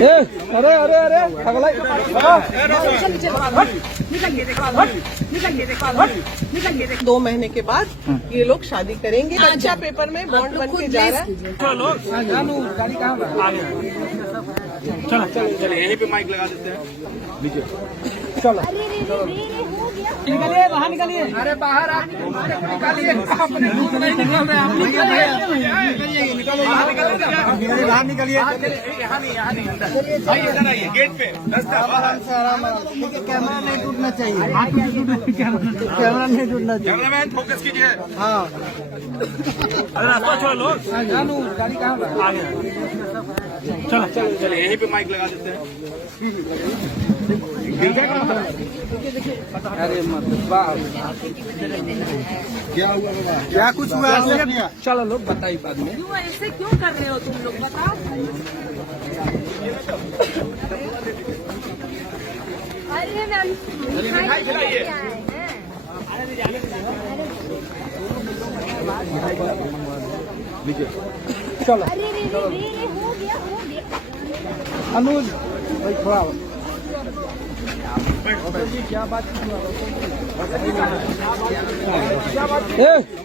अरे अरे अरे निकलिए। 2 महीने के बाद ये लोग शादी करेंगे। बच्चा पेपर में बॉन्ड बन के जा रहा है। चलो चलो यहीं पे माइक लगा देते हैं नीचे। चलो निकलिए बाहर निकलिए। अरे बाहर आप निकालिए अपने दूध नहीं निकल रहे आप निकलिए बाहर निकलिए। यहाँ नहीं इधर आइए गेट पे कैमरा नहीं टूटना चाहिए। कैमरा नहीं टूटना चाहिए। कैमरामैन फोकस कीजिए। हाँ अरे रास्ता छोड़ लो। गाड़ी कहाँ आ गया। चलो चलो यहीं पे माइक लगा देते हैं। अरे क्या हुआ क्या कुछ हुआ? चलो लोग बताइए बाद में। क्यों ऐसे क्यों कर रहे हो तुम लोग बताओ। अरे मैम मिठाई खिलाइए। चलो अरे हो गया अनुज भाई थोड़ा क्या बात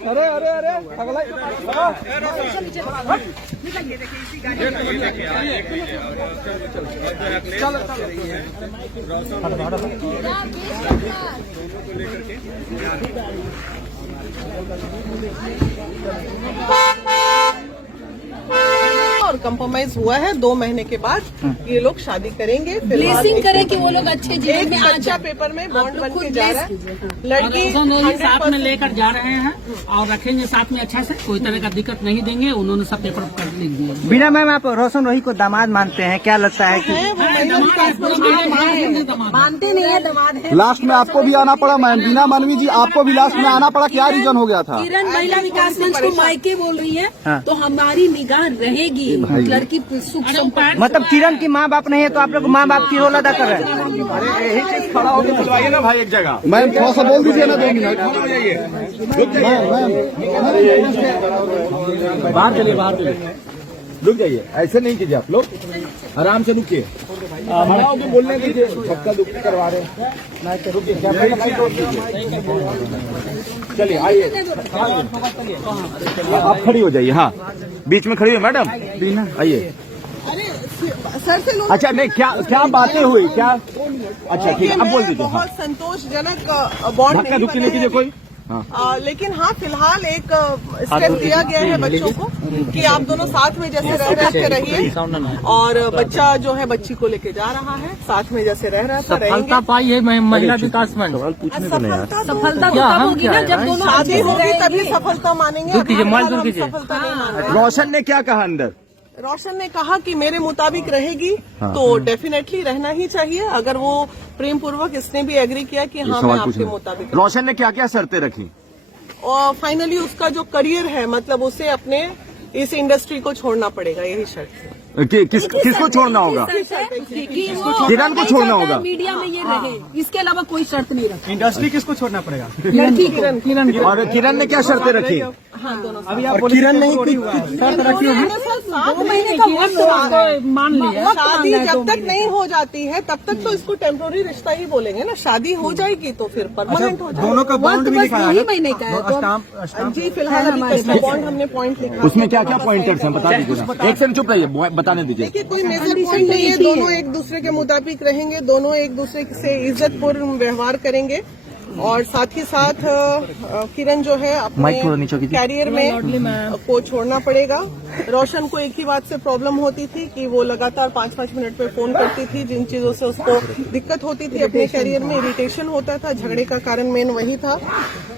अरे अरे अरे अगला और कंप्रोमाइज हुआ है। 2 महीने के बाद ये लोग शादी करेंगे। ब्लेसिंग करें कि वो लोग अच्छे जीवन में आ बच्चा जाए। पेपर में बॉन्ड बन के जा रहा है। लड़की साथ में लेकर जा रहे हैं और रखेंगे साथ में अच्छा से। कोई तरह का दिक्कत नहीं देंगे। उन्होंने सब पेपर कर लिख दिए। बीना मैम आप रोशन रोही को दामाद मानते हैं, क्या लगता है कि मानते नहीं है दामाद है। लास्ट में आपको भी आना पड़ा मैम, बीना मानवी जी आपको भी लास्ट में आना पड़ा, क्या रीजन हो गया था? किरण महिला विकास मंच को मायके बोल रही है तो हमारी निगाह रहेगी। लड़की सुख संपन्न। मतलब किरण की माँ बाप नहीं है तो आप लोग माँ बाप की रोल अदा कर रहे हैं। अरे यही चीज खड़ा होकर बुलवाइए ना भाई एक जगह। मैम थोड़ा सा बोल दीजिए ना 2 मिनट। बाहर चलिए बाहर चलिए। रुक जाइए, ऐसे नहीं कीजिए आप लोग, आराम से रुकिए। खड़ा होकर बोलने दीजिए, सबका दुख करवा रहे हैं। रुकिए चलिए आइए आप खड़ी हो जाइए। हाँ बीच में खड़ी हो मैडम बीना, आइए। सर से लोग अच्छा नहीं क्या बातें हुई क्या? अच्छा ठीक है अब बोल दीजिए। हाँ बहुत संतोषजनक बॉन्ड धक्का धुक्की नहीं कीजिए कोई। हाँ लेकिन हाँ फिलहाल एक स्टेप दिया गया है बच्चों को कि आप दोनों साथ में जैसे रह के रहिए। और बच्चा जो है बच्ची को लेके जा रहा है, साथ में जैसे रह रहा था सफलता पाई है महिला विकास मंच। सफलता तब होगी ना जब दोनों शादी होगी तभी सफलता मानेंगे। सफलता नहीं मान रहे। रोशन ने क्या कहा अंदर? रोशन ने कहा कि मेरे मुताबिक रहेगी तो डेफिनेटली रहना ही चाहिए। अगर वो प्रेम पूर्वक इसने भी एग्री किया कि हाँ मैं आपके मुताबिक। रोशन ने क्या क्या शर्तें रखी? और फाइनली उसका जो करियर है मतलब उसे अपने इस इंडस्ट्री को छोड़ना पड़ेगा, यही शर्त है। किसको छोड़ना होगा? किरण को छोड़ना होगा। मीडिया में ये रहे, इसके अलावा कोई शर्त नहीं रखी। इंडस्ट्री किसको छोड़ना पड़ेगा? लड़की किरण और किरण ने क्या शर्तें रखी? हाँ दोनों अभी आप किरण नहीं शर्त रखी होगी। 2 महीने का वक्त मान लिया। शादी जब तक नहीं हो जाती है तब तक तो इसको टेम्पोररी रिश्ता ही बोलेंगे ना। शादी हो जाएगी तो फिर परमानेंट हो जाएगा। दोनों का बॉन्ड भी लिखा है। महीने का है जी फिलहाल बॉन्ड हमने पॉइंट लिखा। उसमें क्या क्या पॉइंटर्स हैं बता दीजिए। एक सेकंड चुप रहिए, बताने दीजिए। देखिए कोई मेजर पॉइंट नहीं है। दोनों एक दूसरे के मुताबिक रहेंगे, दोनों एक दूसरे से इज्जतपूर्ण व्यवहार करेंगे और साथ ही साथ किरण जो है अपने कैरियर में को छोड़ना पड़ेगा। रोशन को एक ही बात से प्रॉब्लम होती थी कि वो लगातार 5-5 मिनट पे फोन करती थी, जिन चीजों से उसको दिक्कत होती थी अपने कैरियर में, इरिटेशन होता था, झगड़े का कारण मेन वही था।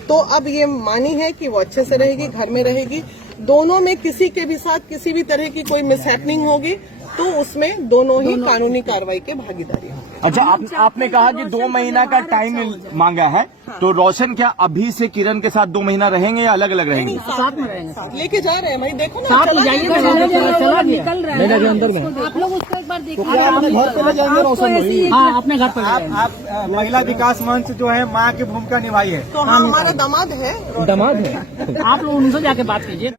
तो अब ये मानी है कि वो अच्छे से रहेगी, घर में रहेगी। दोनों में किसी के भी साथ किसी भी तरह की कोई मिसहैपनिंग होगी तो उसमें दोनों ही कानूनी कार्रवाई के भागीदारी होगी। अच्छा आपने कहा कि 2 महीना का टाइम मांगा है, तो रोशन क्या अभी से किरण के साथ 2 महीना रहेंगे या अलग अलग रहेंगे? साथ में रहेंगे। लेके जा रहे हैं भाई, देखो ना साथ में जाइए। निकल रहा है अंदर में आप लोग उसको एक बार देखिए। घर पे ले जाएंगे रोशन। हाँ अपने घर पर आप महिला विकास मंच जो है माँ की भूमिका निभाई है। तो हाँ हमारा दामाद है। दामाद है। आप लोग उनसे जाके बात कीजिए।